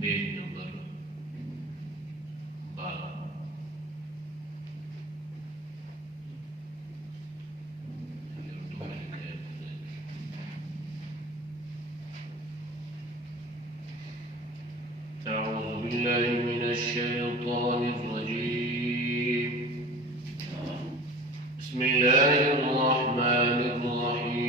Page number 12۔ أعوذ بالله من الشيطان الرجيم، بسم الله الرحمن الرحيم۔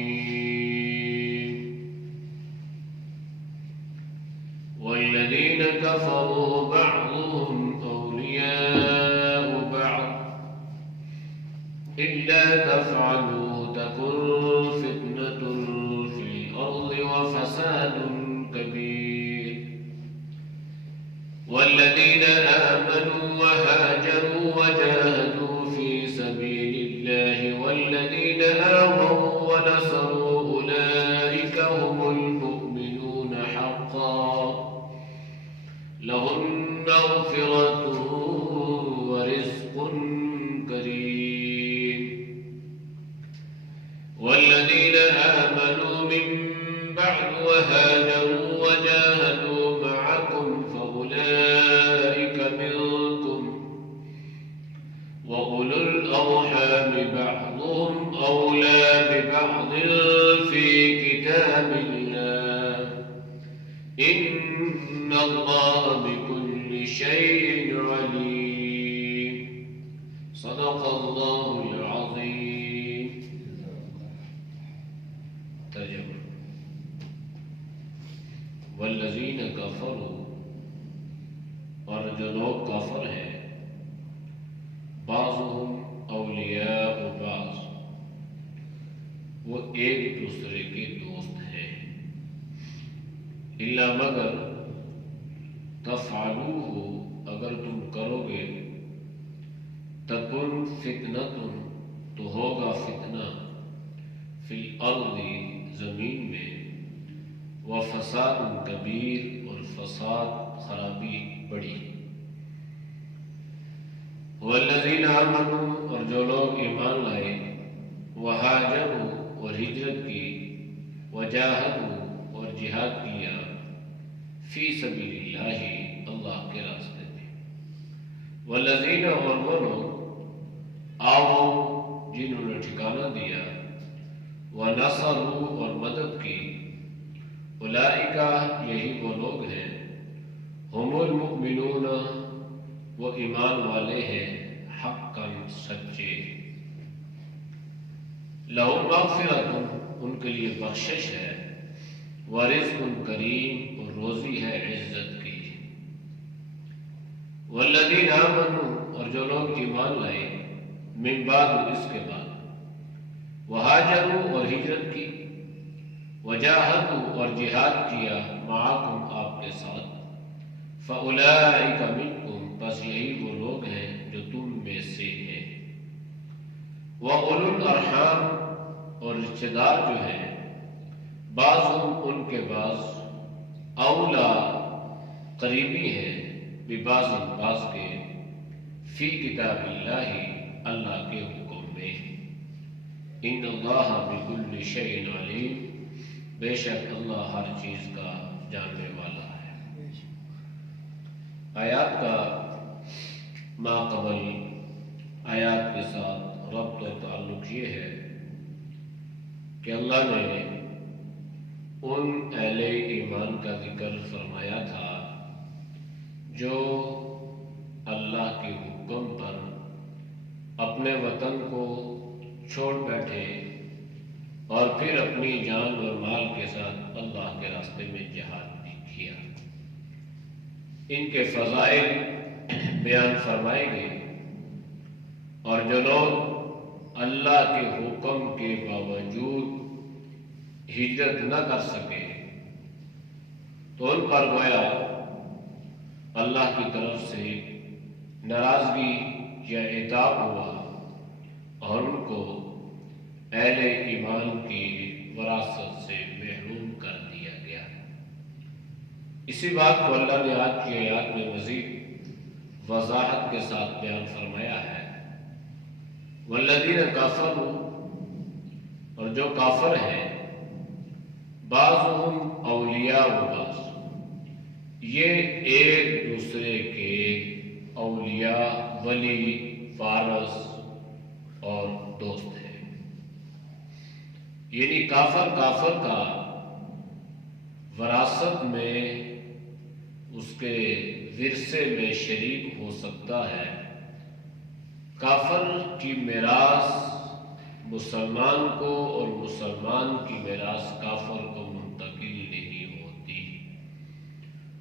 والذين كفروا بعضهم أولياء بعض إلا تفعلوا تكن فتنة في الأرض وفساد كبير۔ والذين آمنوا وهاجروا وجاهدوا في سبيل الله والذين آووا ونصروا أولئك هم المؤمنون حقا، لهم مغفرة ورزق كريم۔ والذين آمنوا من بعد وهاجروا وجاهدوا معكم فأولئك منكم، وأولو الأرحام بعضهم أولى ببعض في كتاب الله، إن الله بكل شيء عليم۔ صدق الله العظيم۔ ترجمہ: والذین کفروا، اور جو لوگ کافر ہیں، بعضهم اولیاء بعض، وہ ایک دوسرے کے دوست ہیں، الا مگر تفعلوہ، اگر تم کرو گے، تکن فتنۃ، تو ہوگا فتنہ، فی الارض، زمین میں، وفساد کبیر، اور فساد خرابی بڑی۔ والذین آمنوا، اور جو لوگ ایمان لائے، وہاجروا، اور ہجرت کی، وجاہدوا، اور جہاد کیا، فی سبیل اللہ، اللہ کے راستے میں۔ والذین، اور وہ لوگ، آووا، جنہوں نے ٹھکانہ دیا، ونصروا، اور مدد کی، اولئک، یہی وہ لوگ ہیں، ہم المؤمنون، وہ ایمان والے ہیں، حقا، سچے۔ لہم مغفرۃ، ان کے لیے بخشش ہے، ورزق کریم، اور روزی ہے عزت کی۔ والذین آمنوا، اور جو لوگ ایمان لائے، من بعد، اس کے بعد، وہاجروا، اور ہجرت کی، وجاہدوا، اور جہاد کیا، معکم، آپ کے ساتھ، فأولئک منکم، بس یہی وہ لوگ ہیں جو تم میں سے ہیں۔ وأولو الارحام، اور رشتہ دار جو ہیں، بعضهم، ان کے بعض، اولا، قریبی ہیں، ببعض، بعض کے، فی کتاب اللہ، اللہ کے حکم میں۔ ان اللہ بکل شیء علیم، بے شک اللہ ہر چیز کا جاننے والا ہے۔ آیات کا ماقبل آیات کے ساتھ ربط اور تعلق یہ ہے کہ اللہ نے ان اہل ایمان کا ذکر فرمایا تھا جو اللہ کے حکم پر اپنے وطن کو چھوڑ بیٹھے اور پھر اپنی جان اور مال کے ساتھ اللہ کے راستے میں جہاد بھی کیا۔ ان کے فضائل بیان فرمائے گئے، اور جو لوگ اللہ کے حکم کے باوجود ہجرت نہ کر سکے تو ان پر گویا اللہ کی طرف سے ناراضگی یا عتاب ہوا، اور ان کو اہل ایمان کی وراثت سے محروم کر دیا گیا۔ اسی بات کو اللہ نے آج کی آیات میں مزید وضاحت کے ساتھ بیان فرمایا ہے۔ والذین کفروا، اور جو کافر ہیں، بعضهم اولیاء و بعض، یہ ایک دوسرے کے اولیاء، ولی، وارث اور دوست ہیں۔ یعنی کافر کا وراثت میں، اس کے ورثے میں شریک ہو سکتا ہے، کافر کی میراث مسلمان کو اور مسلمان کی میراث کافر کو منتقل نہیں ہوتی،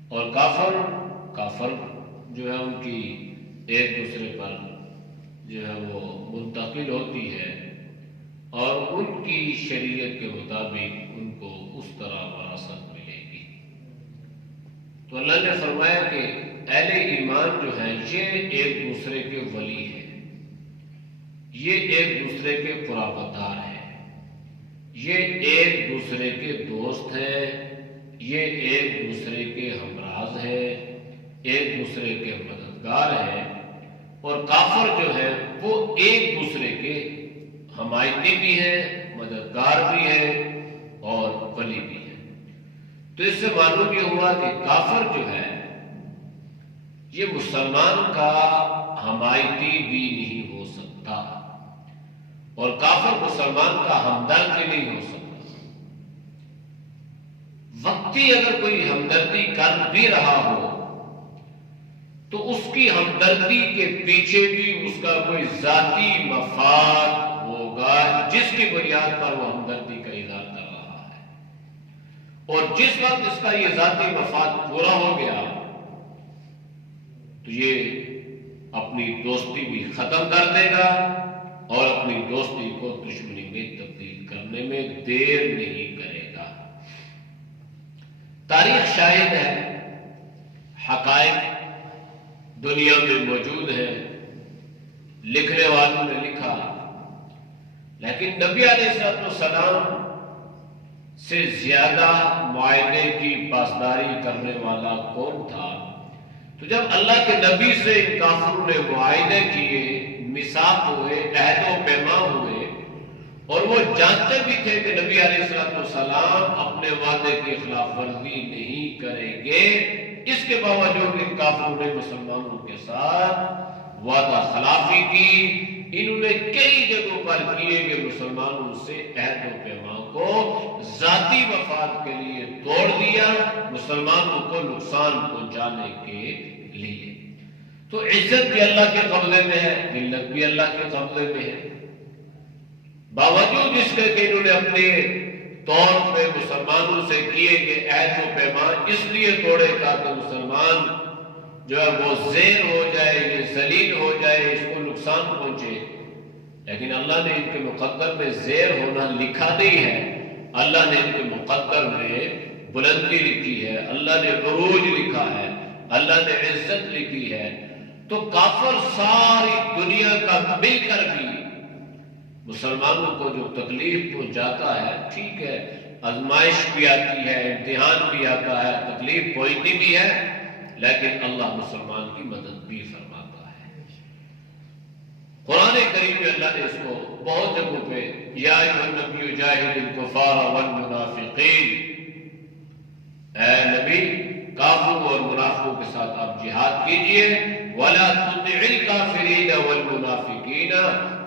اور کافر جو ہے ان کی ایک دوسرے پر جو ہے وہ منتقل ہوتی ہے، اور ان کی شریعت کے مطابق ان کو اس طرح وراثت ملے گی۔ تو اللہ نے فرمایا کہ اہل ایمان جو ہیں یہ ایک دوسرے کے ولی ہیں، یہ ایک دوسرے کے قرابتدار ہیں، یہ ایک دوسرے کے دوست ہیں، یہ ایک دوسرے کے ہمراز ہیں، ایک دوسرے کے مددگار ہیں، اور کافر جو ہیں وہ ایک دوسرے کے حمایتی بھی ہیں، مددگار بھی ہیں اور ولی بھی ہیں۔ تو اس سے معلوم یہ ہوا کہ کافر جو ہے یہ مسلمان کا حمایتی بھی نہیں ہو سکتا، اور کافر مسلمان کا ہمدرد بھی نہیں ہو سکتا۔ وقتی اگر کوئی ہمدردی کر بھی رہا ہو تو اس کی ہمدردی کے پیچھے بھی اس کا کوئی ذاتی مفاد ہوگا، جس کی بنیاد پر وہ ہمدردی کا اظہار کر رہا ہے، اور جس وقت اس کا یہ ذاتی مفاد پورا ہو گیا تو یہ اپنی دوستی بھی ختم کر دے گا، اور اپنی دوستی کو دشمنی میں تبدیل کرنے میں دیر نہیں کرے گا۔ تاریخ شاہد ہے، حقائق دنیا میں موجود ہیں، لکھنے والوں نے لکھا، لیکن نبی علیہ السلام سے زیادہ معاہدے کی پاسداری کرنے والا کون تھا؟ تو جب اللہ کے نبی سے ان کافروں نے معاہدے کیے، میثاق ہوئے، عہد و پیمان ہوئے، اور وہ جانتے بھی تھے کہ نبی علیہ السلام اپنے وعدے کی خلاف ورزی نہیں کریں گے، اس کے باوجود ان کافروں نے مسلمانوں کے ساتھ وعدہ خلافی کی۔ انہوں نے کئی جگہوں پر کیے کہ مسلمانوں سے عہد و پیمان کو ذاتی مفاد کے لیے توڑ دیا، مسلمانوں کو نقصان پہنچانے کے لیے۔ تو عزت بھی اللہ کے قبضے میں ہے، ذلت بھی اللہ کے قبضے میں ہے، باوجود اس کے کہ انہوں نے اپنے طور پہ مسلمانوں سے کیے کہ عہد و پیمان اس لیے توڑے تاکہ مسلمان جو ہے وہ زیر ہو جائے، یہ ذلیل ہو جائے، اس کو نقصان پہنچے، لیکن اللہ نے ان کے مقدر میں زیر ہونا لکھا نہیں ہے، اللہ نے ان کے مقدر میں بلندی لکھی ہے، اللہ نے عروج لکھا ہے، اللہ نے عزت لکھی ہے۔ تو کافر ساری دنیا کا مل کر بھی مسلمانوں کو جو تکلیف پہنچاتا ہے، ٹھیک ہے، آزمائش بھی آتی ہے، امتحان بھی آتا ہے، تکلیف پہنچتی بھی ہے، لیکن اللہ مسلمان کی مدد بھی فرماتا ہے۔ قرآن کریم میں اللہ نے اس کو بہت جگہوں پہ یا ایھا النبی جاہد الکفار والمنافقین، اے نبی کافروں اور منافقوں کے ساتھ آپ جہاد کیجئے، ولا تطع الکافرین والمنافقین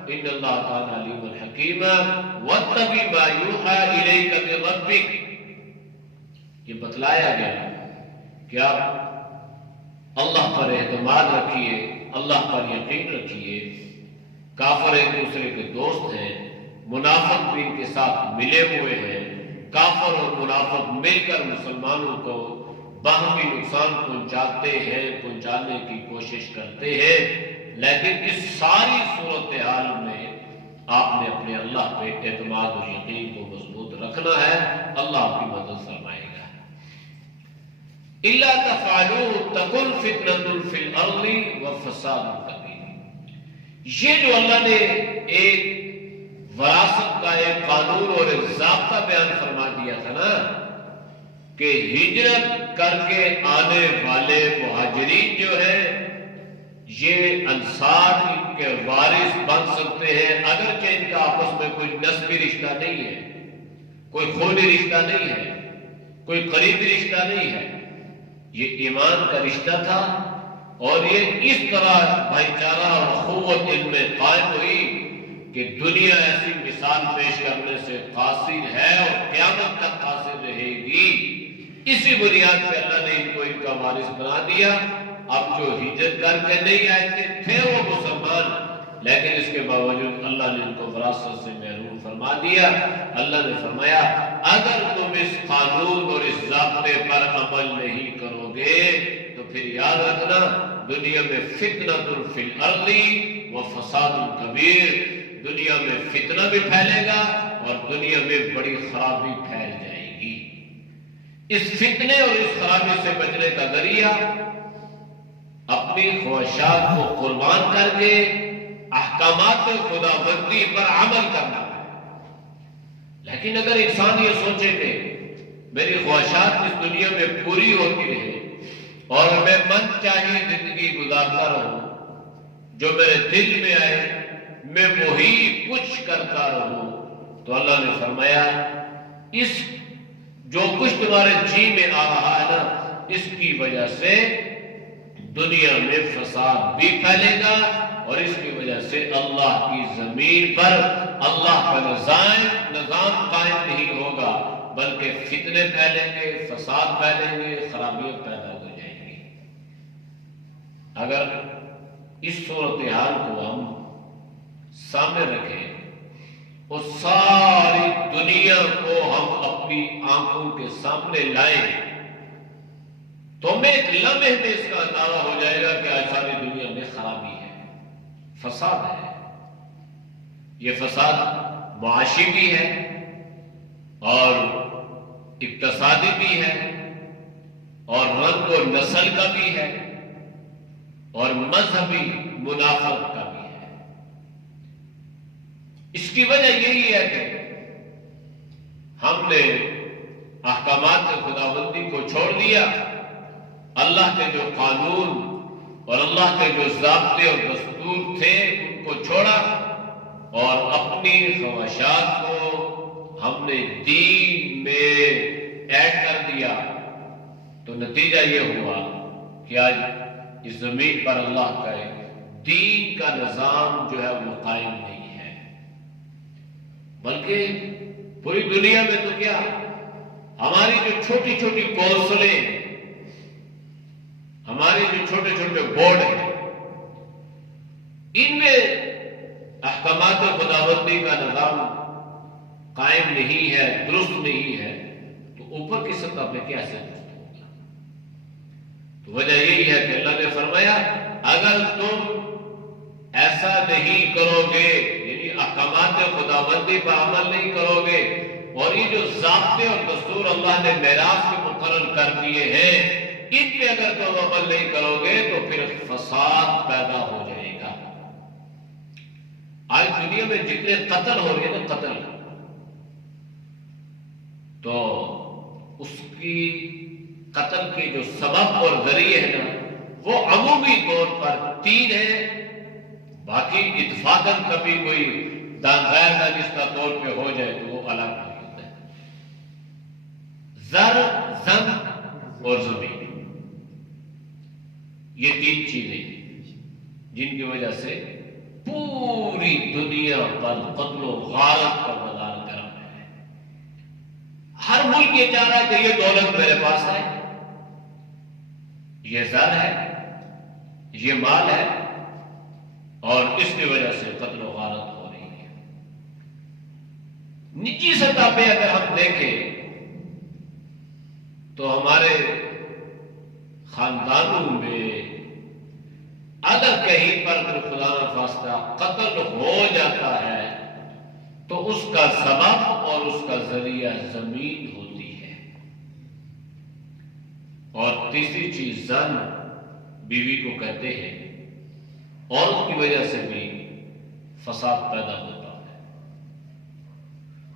ان اللہ تعالی علیم الحکیم واتبع ما یوحی الیک من ربک۔ یہ بتلایا گیا کہ آپ اللہ پر اعتماد رکھیے، اللہ پر یقین رکھیے۔ کافر ایک دوسرے کے دوست ہیں، منافق بھی ان کے ساتھ ملے ہوئے ہیں، کافر اور منافق مل کر مسلمانوں کو باہمی نقصان پہنچاتے ہیں، پہنچانے کی کوشش کرتے ہیں، لیکن اس ساری صورتحال میں آپ نے اپنے اللہ پہ اعتماد اور یقین کو مضبوط رکھنا ہے، اللہ آپ کی مدد فرمائے گا۔ الا تفعلوا تکن فتنة فی الارض وفساد کبیر۔ یہ جو اللہ نے ایک وراثت کا ایک قانون اور ایک ضابطہ بیان فرما دیا تھا نا کہ ہجرت کر کے آنے والے مہاجرین جو ہیں یہ انصار ان کے وارث بن سکتے ہیں، اگرچہ ان کا آپس میں کوئی نسبی رشتہ نہیں ہے، کوئی خونی رشتہ نہیں ہے، کوئی قریبی رشتہ نہیں ہے، یہ ایمان کا رشتہ تھا، اور یہ اس طرح بھائی چارہ اور اخوت ان میں قائم ہوئی کہ دنیا ایسی مثال پیش کرنے سے قاصر ہے اور قیامت تک قاصر رہے گی۔ اسی بنیاد پہ اللہ نے ان کو ان کا وارث بنا دیا۔ اب جو ہجرت کر کے نہیں آئے تھے وہ مسلمان، لیکن اس کے باوجود اللہ نے ان کو وراثت سے محروم فرما دیا۔ اللہ نے فرمایا اگر تم اس قانون اور اس ضابطے پر عمل نہیں کرو گے تو پھر یاد رکھنا دنیا میں فتنۃ فی الارض و فساد کبیر، دنیا میں فتنہ بھی پھیلے گا اور دنیا میں بڑی خرابی پھیل جائے گی۔ اس فتنے اور اس خرابی سے بچنے کا ذریعہ اپنی خواہشات کو قربان کر کے احکامات خداوندی پر عمل کرنا ہے۔ لیکن اگر انسان یہ سوچے کہ میری خواہشات اس دنیا میں پوری ہوتی رہے اور میں من چاہیے زندگی گزارتا رہوں، جو میرے دل میں آئے میں وہی کچھ کرتا رہوں، تو اللہ نے فرمایا اس جو کچھ تمہارے جی میں آ رہا ہے نا، اس کی وجہ سے دنیا میں فساد بھی پھیلے گا اور اس کی وجہ سے اللہ کی زمین پر اللہ کا نظام قائم نہیں ہوگا، بلکہ فتنے پھیلیں گے، فساد پھیلیں گے، خرابیاں پیدا ہو جائیں گی۔ اگر اس صورتحال کو ہم سامنے رکھیں اور ساری دنیا کو ہم اپنی آنکھوں کے سامنے لائیں تو ہمیں ایک لمحے میں اس کا اندازہ ہو جائے گا کہ آج ساری دنیا میں خرابی ہے، فساد ہے۔ یہ فساد معاشی بھی ہے اور اقتصادی بھی ہے اور رنگ و نسل کا بھی ہے اور مذہبی منافقت کا بھی ہے۔ اس کی وجہ یہی ہے کہ ہم نے احکامات خداوندی کو چھوڑ دیا، اللہ کے جو قانون اور اللہ کے جو ضابطے اور دستور تھے ان کو چھوڑا اور اپنی خواہشات کو ہم نے دین میں ایڈ کر دیا، تو نتیجہ یہ ہوا کہ آج اس زمین پر اللہ کا دین کا نظام جو ہے وہ قائم نہیں ہے، بلکہ پوری دنیا میں تو کیا ہماری جو چھوٹی چھوٹی کونسلیں، ہمارے جو چھوٹے چھوٹے بورڈ ہیں، ان میں احکامات خداوندی کا نظام قائم نہیں ہے، درست نہیں ہے، تو اوپر کی سطح پہ کیسے درست ہوگا؟ تو وجہ یہی ہے کہ اللہ نے فرمایا اگر تم ایسا نہیں کرو گے، یعنی احکامات خداوندی پر عمل نہیں کرو گے اور یہ جو ضابطے اور دستور اللہ نے میراث کے مقرر کر دیے ہیں ان پہ اگر تم عمل نہیں کرو گے تو پھر فساد پیدا ہو جائے گا۔ آج دنیا میں جتنے قتل ہو رہے ہیں نا، قتل، تو اس کی قتل کے جو سبب اور ذریعے ہیں نا وہ عمومی طور پر 3 ہیں، باقی اتفاقاً کبھی کوئی غیر دانستہ طور پہ ہو جائے تو وہ الگ نہیں ہوتا ہے۔ زر، زن اور زمین، یہ 3 چیزیں ہیں جن کی وجہ سے پوری دنیا پر قتل و غارت کا بازار گرم ہے۔ ہر ملک یہ چاہ رہا ہے کہ یہ دولت میرے پاس ہے، یہ زر ہے، یہ مال ہے، اور اس کی وجہ سے قتل و غارت ہو رہی ہے۔ نجی سطح پہ اگر ہم دیکھیں تو ہمارے خاندانوں میں اگر کہیں پر کوئی خدا نخواستہ قتل ہو جاتا ہے تو اس کا سبب اور اس کا ذریعہ زمین ہوتی ہے، اور تیسری چیز زن، بیوی کو کہتے ہیں، اور اس کی وجہ سے بھی فساد پیدا ہوتا ہے۔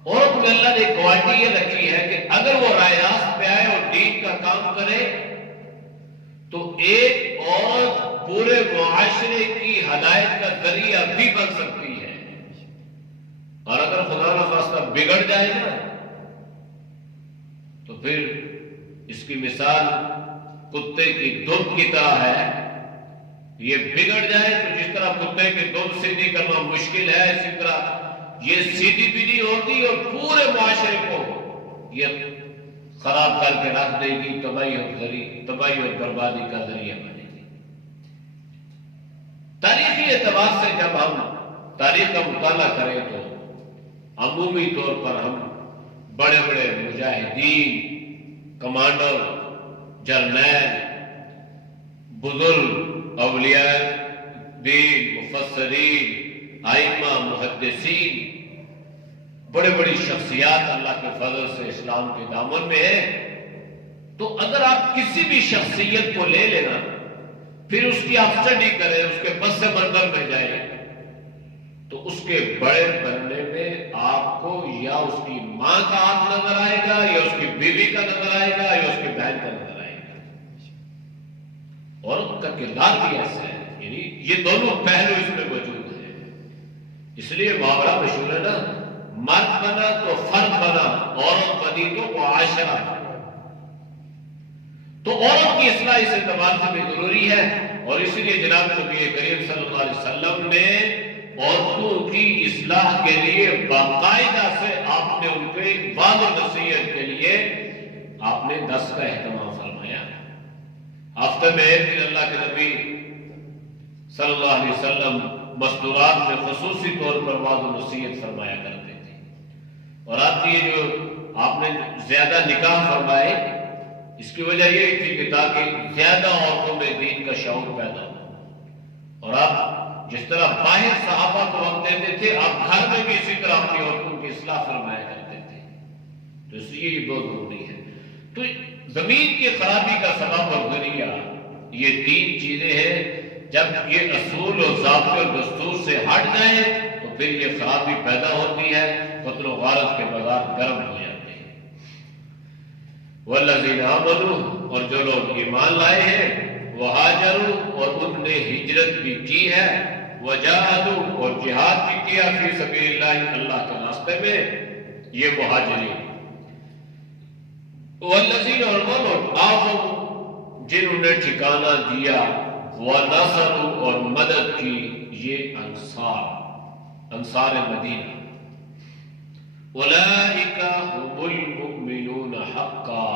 عورت میں اللہ نے کوالٹی یہ رکھی ہے کہ اگر وہ رائے راست پہ آئے اور دین کا کام کرے تو ایک عورت پورے معاشرے کی ہدایت کا ذریعہ بھی بن سکتی ہے، اور اگر خدا نخواستہ بگڑ جائے نا تو پھر اس کی مثال کتے کی دم کی طرح ہے، یہ بگڑ جائے تو جس طرح کتے کی دم سیدھی کرنا مشکل ہے، اسی طرح یہ سیدھی بھی نہیں ہوتی اور پورے معاشرے کو یہ خراب کر کے رکھ دے گی، تباہی اور بربادی کا ذریعہ بنے گی۔ تاریخی اعتبار سے جب ہم تاریخ کا مطالعہ کریں تو عمومی طور پر ہم بڑے بڑے مجاہدین، کمانڈر، جرنیل، بزرگ اولیاء دین، مفسرین، ائمہ، محدثین، بڑے بڑی شخصیات اللہ کے فضل سے اسلام کے دامن میں ہیں۔ تو اگر آپ کسی بھی شخصیت کو لے لینا، پھر اس کی آپ اسٹڈی کریں، اس کے پس منظر میں جائیں، تو اس کے بڑے بننے میں آپ کو یا اس کی ماں کا ہاتھ نظر آئے گا، یا اس کی بیوی کا نظر آئے گا، یا اس کی بہن کا نظر آئے گا۔ عورت کا کردار بھی ایسا ہے، یعنی یہ دونوں پہلو اس میں موجود ہیں۔ اس لیے محاورہ مشہور ہے نا، مرد بنا تو فرد بنا، عورت بنی تو معاشرہ۔ تو عورت کی اصلاح اس اعتبار سے بھی ضروری ہے، اور اسی لیے جناب نبی کریم صلی اللہ علیہ وسلم نے عورتوں کی اصلاح کے لیے باقاعدہ سے آپ نے ان کے وعظ و نصیحت کے لیے آپ نے 10 کا اہتمام فرمایا۔ ہفتے میں ایک دن اللہ کے نبی صلی اللہ علیہ وسلم مستورات میں خصوصی طور پر وعظ و نصیحت فرمایا کرتے تھے، اور آپ کی جو آپ نے زیادہ نکاح فرمائے، اس کی وجہ یہ تھی کہ تاکہ زیادہ عورتوں میں دین کا شعور پیدا ہو، اور آپ جس طرح باہر صحابہ کو وقت دیتے تھے، آپ گھر میں بھی اسی طرح اپنی عورتوں کی اصلاح فرمایا کرتے تھے۔ تو اس لیے یہ بہت ضروری ہے۔ تو زمین کی خرابی کا سبب اور ذریعہ یہ 3 چیزیں ہیں۔ جب یہ اصول اور ضابطے اور دستور سے ہٹ جائیں تو پھر یہ خرابی پیدا ہوتی ہے، قتل و غارت کے بازار گرم ہو جاتے ہیں۔ والذین آمنوا، اور جو لوگ ایمان لائے ہیں، وہاجروا، اور انہوں نے ہجرت بھی کی ہے، وجاہدوا، اور جہاد بھی کیا، فی سبیل اللہ، اللہ کے راستے میں، یہ مہاجرین۔ والذین، اور وہ لوگ آووا، جنہوں نے ٹھکانہ دیا، ونصروا، اور مدد کی، یہ انصار مدینہ۔ اولئک هم المؤمنون حقا،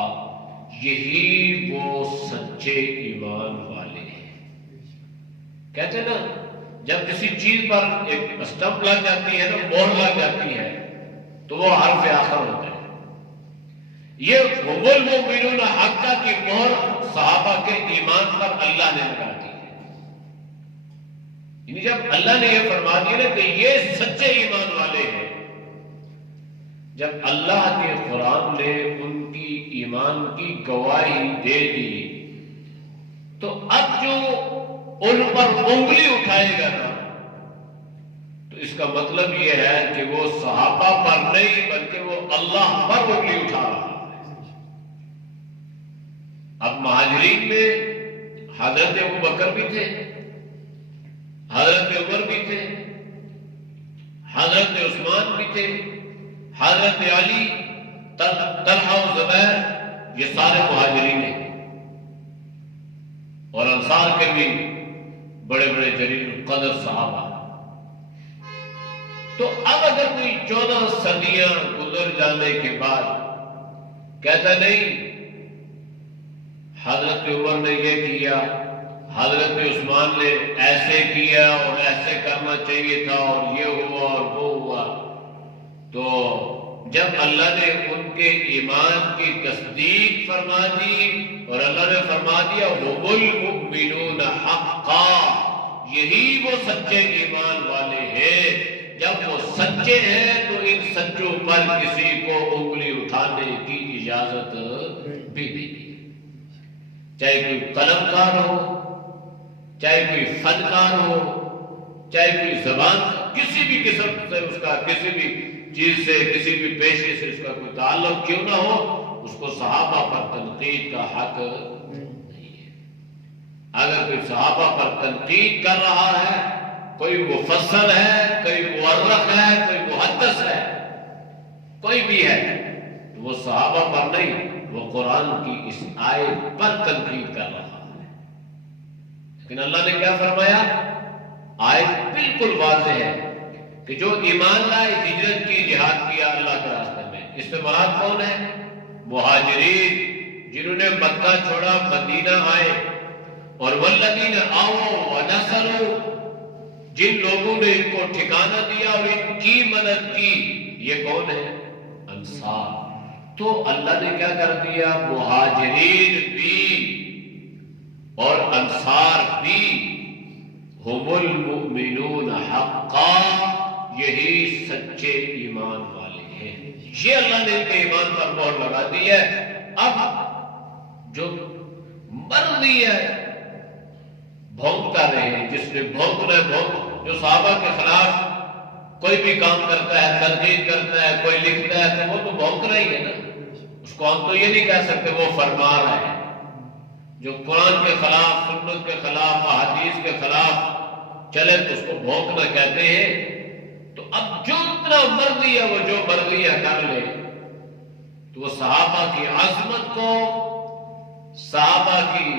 یہی وہ سچے ایمان والے ہیں۔ کہتے ہیں نا، جب کسی چیز پر ایک اسٹمپ لگ جاتی ہے نا، مہر لگ جاتی ہے، تو وہ حرف آخر ہوتا ہے۔ یہ هم المؤمنون حقا کی مہر صحابہ کے ایمان پر اللہ نے لگا دی ہے۔ یعنی جب اللہ نے یہ فرما دیا نا کہ یہ سچے ایمان والے ہیں، جب اللہ کے قرآن نے ان کی ایمان کی گواہی دے دی، تو اب جو ان پر انگلی اٹھائے گا نا، تو اس کا مطلب یہ ہے کہ وہ صحابہ پر نہیں بلکہ وہ اللہ پر انگلی اٹھا رہا ہے۔ اب مہاجرین میں حضرت ابوبکر بھی تھے، حضرت عمر بھی تھے، حضرت عثمان بھی تھے، حضرت علی، طلحہ و زبیر، یہ سارے مہاجرین ہیں، اور انصار کے بھی بڑے بڑے جلیل القدر صحابہ۔ تو اب اگر کوئی 14 صدیاں گزر جانے کے بعد کہتا نہیں حضرت عمر نے یہ کیا، حضرت عثمان نے ایسے کیا اور ایسے کرنا چاہیے تھا، اور یہ ہوا اور وہ ہوا، تو جب اللہ نے ان کے ایمان کی تصدیق فرما دی اور اللہ نے فرما دیا هم المؤمنون حقا، یہی وہ سچے ایمان والے ہیں، جب وہ سچے ہیں تو ان سچوں پر کسی کو انگلی اٹھانے کی اجازت بھی نہیں دی، چاہے کوئی قلم کار ہو، چاہے کوئی فنکار ہو، چاہے کوئی زبان کسی بھی قسم سے اس کا کسی بھی چیز سے کسی بھی پیشے سے اس کا کوئی تعلق کیوں نہ ہو، اس کو صحابہ پر تنقید کا حق نہیں ہے۔ اگر کوئی صحابہ پر تنقید کر رہا ہے، کوئی مفسر ہے، کوئی مورخ ہے، کوئی محدث ہے، کوئی بھی ہے، تو وہ صحابہ پر نہیں وہ قرآن کی اس آیت پر تنقید کر رہا ہے، لیکن اللہ نے کیا فرمایا؟ آیت بالکل واضح ہے کہ جو ایمان لائے، ہجرت کی، جہاد کیا اللہ کے راستے میں، اس سے مراد کون ہے؟ مہاجرین، جنہوں نے مکہ چھوڑا مدینہ آئے، اور والذین آووا ونصروا، جن لوگوں نے ان کو ٹھکانہ دیا اور ان کی مدد کی، یہ کون ہے؟ انصار۔ تو اللہ نے کیا کر دیا؟ مہاجرین بھی اور انصار بھی ہم المؤمنون حقا، یہی سچے ایمان والے ہیں۔ یہ اللہ نے ان کے ایمان پر مہر لگا دی ہے۔ اب جو مرضی ہے بھونکتا رہے، جس نے بھونکنا ہے بھونک، جو صحابہ کے خلاف کوئی بھی کام کرتا ہے، تنقید کرتا ہے، کوئی لکھتا ہے، تو وہ تو بھونک رہا ہی ہے نا، اس کو ہم تو یہ نہیں کہہ سکتے وہ فرما رہا ہے۔ جو قرآن کے خلاف، سنت کے خلاف، احادیث کے خلاف چلے تو اس کو بھونکنا کہتے ہیں۔ تو اب جو اتنا مرضی ہے وہ جو مرضی ہے کر لے، تو وہ صحابہ کی عظمت کو، صحابہ کی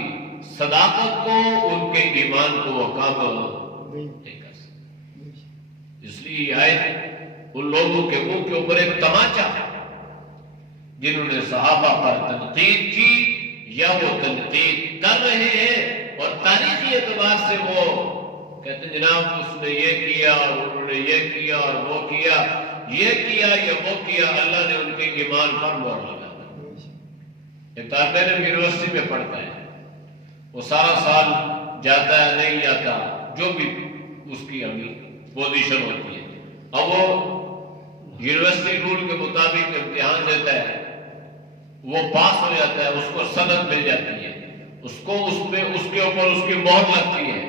صداقت کو، ان کے ایمان کو وہ کم نہیں کر سکتے۔ اس لیے یہ آیت ان لوگوں کے منہ کے اوپر ایک تماچا ہے جنہوں نے صحابہ پر تنقید کی یا وہ تنقید کر رہے ہیں، اور تاریخی اعتبار سے وہ کہتے ہیں جناب اس نے یہ کیا اور انہوں نے یہ کیا اور وہ کیا، یہ کیا یا وہ کیا، اللہ نے ان کے ایمان پر مہر لگا دی۔ ایک طالب علم یونیورسٹی میں پڑھتا ہے، وہ سارا سال جاتا ہے نہیں جاتا، جو بھی اس کی اپنی پوزیشن ہوتی ہے، اب وہ یونیورسٹی رول کے مطابق امتحان دیتا ہے، وہ پاس ہو جاتا ہے، اس کو سند مل جاتی ہے، اس کو اس کے اوپر اس کی مہر لگتی ہے،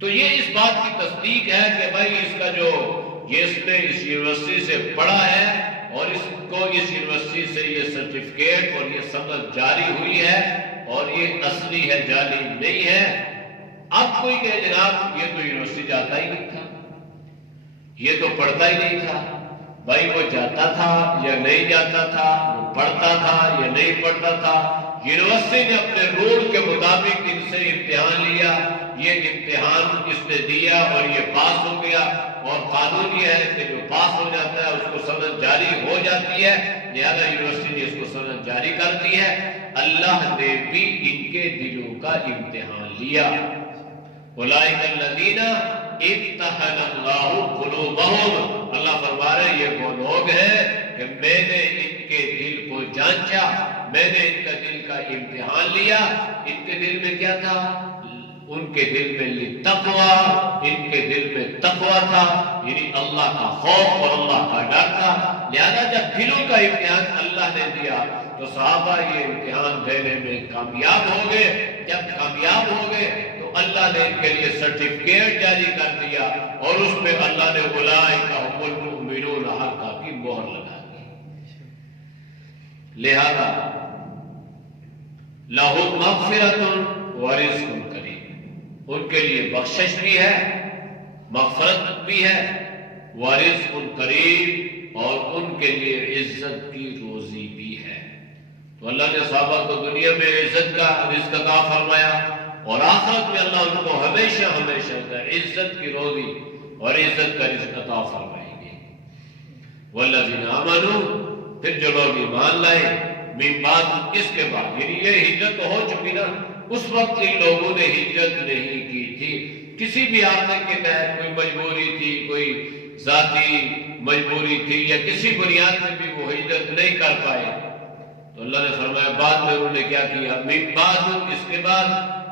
تو یہ اس بات کی تصدیق ہے کہ بھائی اس کا جو اس نے اس یونیورسٹی سے پڑھا ہے اور اس کو اس یونیورسٹی سے یہ سرٹیفکیٹ اور یہ سند جاری ہوئی ہے اور یہ اصلی ہے، جعلی نہیں ہے۔ اب کوئی کہے جناب یہ تو یونیورسٹی جاتا ہی نہیں تھا، یہ تو پڑھتا ہی نہیں تھا، بھائی وہ جاتا تھا یا نہیں جاتا تھا، وہ پڑھتا تھا یا نہیں پڑھتا تھا، یونیورسٹی نے اپنے رول کے مطابق ان سے امتحان لیا، یہ امتحان اس نے دیا اور یہ پاس ہو گیا، اور قانون یہ ہے کہ جو پاس ہو جاتا ہے اس کو سند جاری ہو جاتی ہے، لہذا یونیورسٹی نے اس کو سند جاری کر دی ہے۔ اللہ نے بھی ان کے دلوں کا امتحان لیا۔ اولئک الذین امتحن اللہ قلوبہم، اللہ فرما رہے ہیں یہ وہ لوگ ہیں کہ میں نے ان کے دل کو جانچا، میں نے ان کا دل کا امتحان لیا۔ ان کے دل میں کیا تھا؟ ان کے دل میں تقوی، ان کے دل میں تقوی تھا، یعنی اللہ کا خوف اور اللہ کا ڈر تھا۔ لہذا جب دلوں کا امتحان اللہ نے دیا تو صحابہ یہ امتحان دینے میں کامیاب ہو گئے۔ جب کامیاب ہو گئے تو اللہ نے ان کے لیے سرٹیفکیٹ جاری کر دیا اور اس میں اللہ نے اولئک هم المؤمنون حقا کی مہر لگا دی۔ لہذا لهم مغفرۃ ورزق کریم، ان کے لیے بخشش بھی ہے، مغفرت بھی ہے، ورزق کریم، اور ان کے لیے عزت کی روزی بھی ہے۔ تو اللہ نے صحابہ کو دنیا میں عزت کا رزق عطا فرمایا، اور آخرت میں اللہ ان کو ہمیشہ ہمیشہ عزت کی روزی اور عزت کا رزق عطا فرمائیں گے۔ والذین آمنوا، پھر جو لوگ ایمان لائے، من بعد، اس کے بعد، یعنی یہ ہجرت تو ہو چکی نا، اس وقت ان لوگوں نے ہجرت نہیں کی تھی، کسی بھی عامل کے تحت کوئی مجبوری تھی، کوئی ذاتی مجبوری تھی یا کسی بنیاد میں بھی وہ ہجرت نہیں کر پائے، تو اللہ نے فرمایا بعد میں انہوں نے کیا کیا؟ من بعد، اس کے بعد،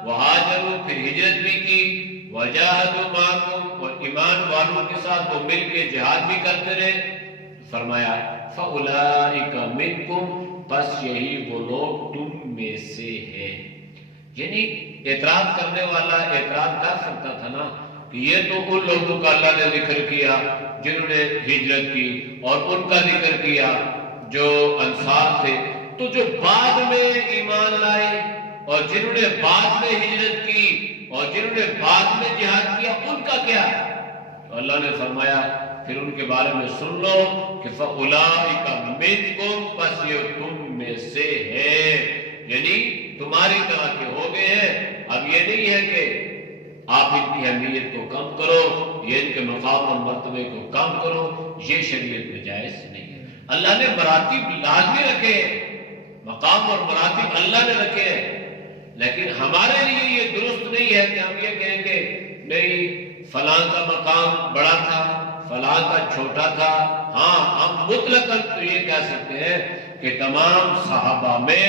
وہاجروا، پھر ہجرت بھی کی، وجاہدوا معکم، اور ایمان والوں کے ساتھ وہ مل کے جہاد بھی کرتے رہے۔ فرمایا فاولئک منکم، بس یہی وہ لوگ تم میں سے ہے۔ یعنی اعتراض کرنے والا اعتراض کر سکتا تھا نا کہ یہ تو ان لوگوں کا اللہ نے ذکر کیا جنہوں نے ہجرت کی، اور ان کا ذکر کیا جو انصار تھے، تو جو بعد میں ایمان لائے اور جنہوں نے بعد میں ہجرت کی اور جنہوں نے بعد میں جہاد کیا، ان کا کیا؟ تو اللہ نے فرمایا پھر ان کے بارے میں سن لو کہ فَأُولَئِكَ مِنْكُمْ، پس یہ تم میں سے ہے، یعنی تمہاری طرح کے ہو گئے ہیں۔ اب یہ نہیں ہے کہ آپ ان کی اہمیت کو کم کرو، یہ ان کے مقام اور مرتبے کو کم کرو، یہ شریعت میں جائز نہیں ہے۔ اللہ نے مراتب لازمی رکھے ہیں، مقام اور مراتب اللہ نے رکھے ہیں، لیکن ہمارے لیے یہ درست نہیں ہے کہ ہم یہ کہیں کہ نہیں فلاں کا مقام بڑا تھا، فلاں کا چھوٹا تھا۔ ہاں ہم مطلقاً تو یہ کہہ سکتے ہیں کہ تمام صحابہ میں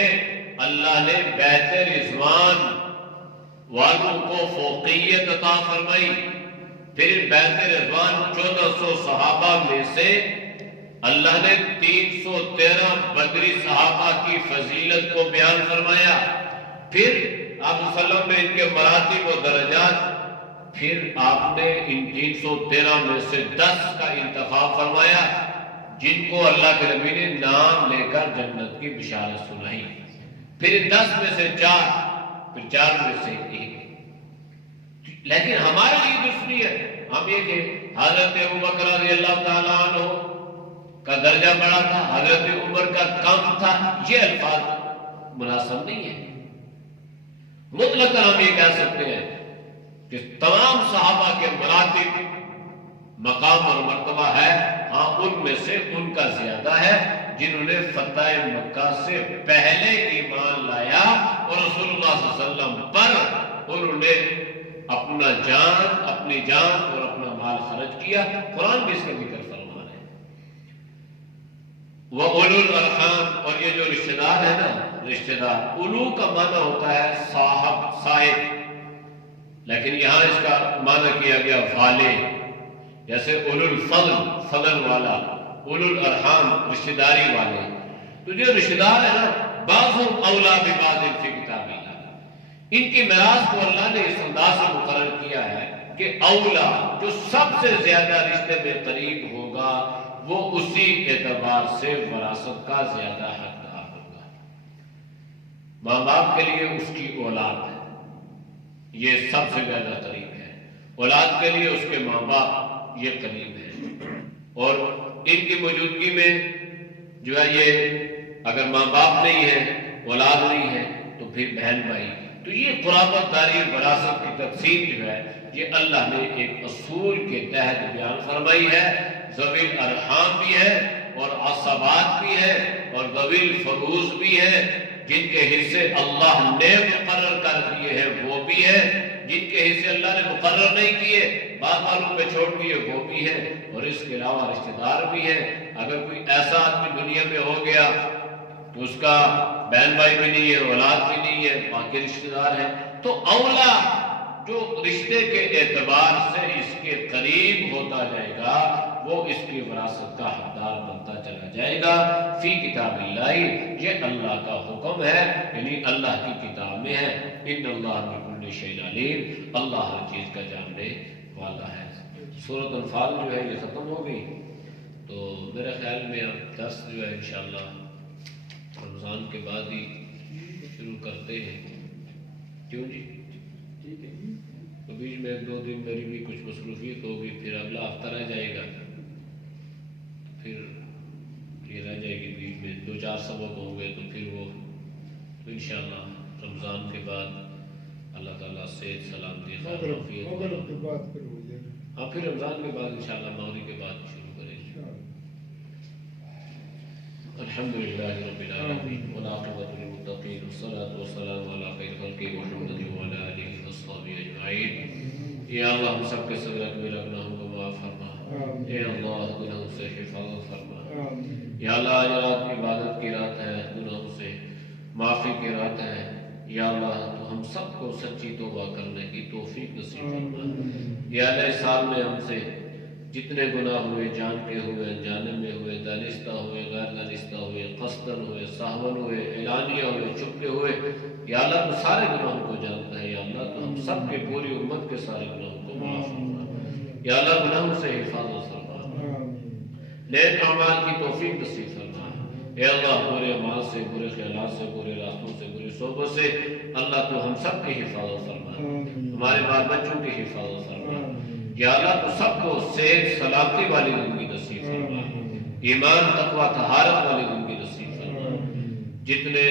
اللہ نے بیت رضوان والوں کو فوقیت عطا فرمائی۔ پھر بیت رضوان 1400 صحابہ میں سے اللہ نے 313 بدری صحابہ کی فضیلت کو بیان فرمایا۔ پھر آپ صلی اللہ علیہ وسلم نے ان کے مراتب و درجات، پھر آپ نے ان 313 میں سے 10 کا انتخاب فرمایا جن کو اللہ کے نبی نے نام لے کر جنت کی بشارت سنائی۔ پھر 10 میں سے 4، پھر 4 میں سے 1۔ لیکن ہمارے لیے درست ہے ہم یہ کہ حضرت ابوبکر رضی اللہ تعالیٰ عنہ کا درجہ بڑا تھا، حضرت عمر کا کم تھا، یہ الفاظ مناسب نہیں ہے۔ مطلقاً ہم یہ کہہ سکتے ہیں کہ تمام صحابہ کے مراتب مقام اور مرتبہ ہے، ہاں ان میں سے ان کا زیادہ ہے جنہوں نے فتح مکہ سے پہلے ایمان لایا اور رسول اللہ صلی اللہ علیہ وسلم پر انہوں نے اپنی جان اور اپنا مال خرچ کیا۔ قرآن بھی اس کا ذکر فرما رہے ہیں۔ وَأُولُو الْأَرْحَامِ، اور یہ جو رشتہ دار ہے نا، رشتہ دار، اولو کا معنی ہوتا ہے صاحب، لیکن یہاں اس کا معنی کیا گیا والے، جیسے اولو الفضل، فضل والا، اولو الارحام، رشتہ داری والے۔ تو جو رشتہ دار ہے نا، بعضهم اولا ببعض فی کتاب اللہ، ان کی میراث کو اللہ نے اس انداز سے مقرر کیا ہے کہ اولا، جو سب سے زیادہ رشتے میں قریب ہوگا وہ اسی اعتبار سے وراثت کا زیادہ حقدار ہوگا۔ ماں باپ کے لیے اس کی اولاد ہے، یہ سب سے زیادہ قریب ہے۔ اولاد کے لیے اس کے ماں باپ یہ قریب ہے، اور ان کی موجودگی میں جو ہے یہ اگر ماں باپ نہیں ہے، اولاد نہیں ہے، تو پھر بہن بھائی۔ تو یہ قرابت داری وراثت کی تقسیم جو ہے یہ اللہ نے ایک اصول کے تحت بیان فرمائی ہے۔ ذوی الارحام بھی ہے اور عصبات بھی ہے اور ذوی الفروض بھی ہے، جن کے حصے اللہ نے مقرر کر دیے ہیں وہ بھی ہے، جن کے حصے اللہ نے مقرر نہیں کیے بعد والوں پہ چھوڑ دیے وہ بھی ہے، اور اس کے علاوہ رشتہ دار بھی ہے۔ اگر کوئی ایسا آدمی دنیا میں ہو گیا تو اس کا بہن بھائی بھی نہیں ہے، اولاد بھی نہیں ہے، باقی رشتہ دار ہیں، تو اولا جو رشتے کے اعتبار سے اس کے قریب ہوتا جائے گا وہ اس کی وراثت کا حقدار بنتا چلا جائے گا۔ فی کتاب اللہ، یہ اللہ کا حکم ہے، یعنی اللہ کی کتاب میں ہے۔ ان اللہ بکل شیء علیم، اللہ ہر چیز کا جاننے والا ہے۔ سورۃ انفال جو ہے یہ ختم ہو گئی، تو میرے خیال میں اب درس جو ہے انشاءاللہ رمضان کے بعد ہی شروع کرتے ہیں۔ کیوں جی؟ تو بیچ میں 1-2 دن میری بھی کچھ مصروفیت ہوگی، پھر اگلا ہفتہ رہ جائے گا، پھر یہ رہ جائے گی بیچ میں 2-4 سبق ہوں گے، تو پھر وہ انشاءاللہ رمضان کے بعد اللہ تعالیٰ صحت سلامتی خیریت، ہاں پھر رمضان کے بعد انشاءاللہ مغرب کے بعد شروع کریں گے۔ الحمدللہ رب العالمین والعاقبۃ للمتقین والصلاۃ والسلام علی خیر خلق محمد وعلی آلہ وصحبہ اجمعین۔ یا اللہ ہم سب کے صغیر کبیرہ گناہوں کو معاف فرما، اے اللہ گناہوں سے حفاظت فرما۔ یا اللہ آج رات عبادت کی رات ہے، گناہوں سے معافی کی رات ہے، یا اللہ تو ہم سب کو سچی توبہ کرنے کی توفیق نصیب فرما۔ یا اللہ اس سال میں ہم سے جتنے گناہ ہوئے، جان کے ہوئے، انجانے میں ہوئے، دانستہ ہوئے، غیر دانستہ ہوئے، قصدن ہوئے، سہون ہوئے، اعلانیہ ہوئے، چھپے ہوئے، یا اللہ تو سارے گناہوں کو جانتا ہے، یا اللہ تو ہم سب کے پوری امت کے سارے گناہوں کو معاف فرما، یا اللہ گناہوں سے حفاظت فرما، نیک اعمال کی توفیق نصیب فرما۔ اے اللہ برے اعمال سے، برے خیالات سے، برے راستوں سے، بری صحبت سے اللہ تو ہم سب کی حفاظت فرما، ہمارے بال بچوں کی حفاظت فرما۔ یا اللہ تو سب کو صحت سلامتی والی زندگی نصیب فرما، ایمان تقوی طہارت والی زندگی نصیب فرما۔ جتنے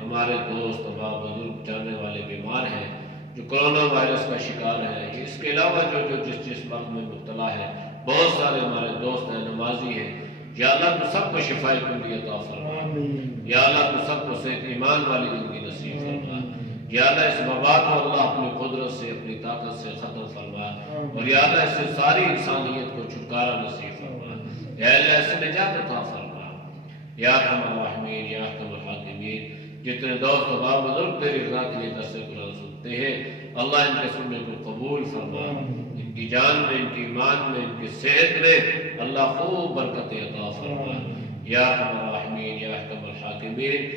ہمارے دوست ماں بزرگ جاننے والے بیمار ہیں، جو کرونا وائرس کا شکار ہے، اس کے علاوہ جو جس مرض میں مبتلا ہے، بہت سارے ہمارے دوست ہیں، نمازی ہیں، یا اللہ تو سب کو شفاء کلی عطا فرما، یا اللہ تو سب کو صحت ایمان والی زندگی نصیب فرما، یا اللہ اس وبا کو اللہ اپنی قدرت سے اپنی طاقت سے ختم فرما، اور یا اللہ اس سے ساری انسانیت کو چھٹکارا نصیب فرما، یا اللہ اس سے نجات عطا فرما، یا ارحم الراحمین یا احکم الحاکمین۔ جتنے دوست و ماں بزرگ تیری رضا کے لیے درس قرآن سنتے ہیں، اللہ ان کے سننے کو قبول فرما، ان کی جان میں، ان کی ایمان میں، ان کی صحت میں اللہ خوب برکت عطا فرما، یا ارحم الراحمین یا احکم الحاکمین۔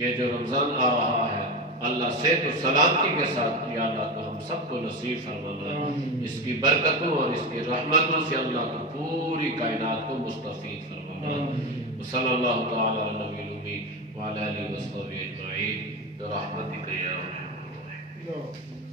یہ جو رمضان آ رہا ہے اللہ صحت و سلامتی کے ساتھ یا اللہ تو ہم سب کو نصیب فرمانا، اس کی برکتوں اور اس کی رحمتوں سے اللہ کو پوری کائنات کو مستفید فرمانا۔ صلی اللہ تعالی علی نبی الامی وعلی آلہ وصحبہ اجمعین برحمتک یا ارحم الراحمین۔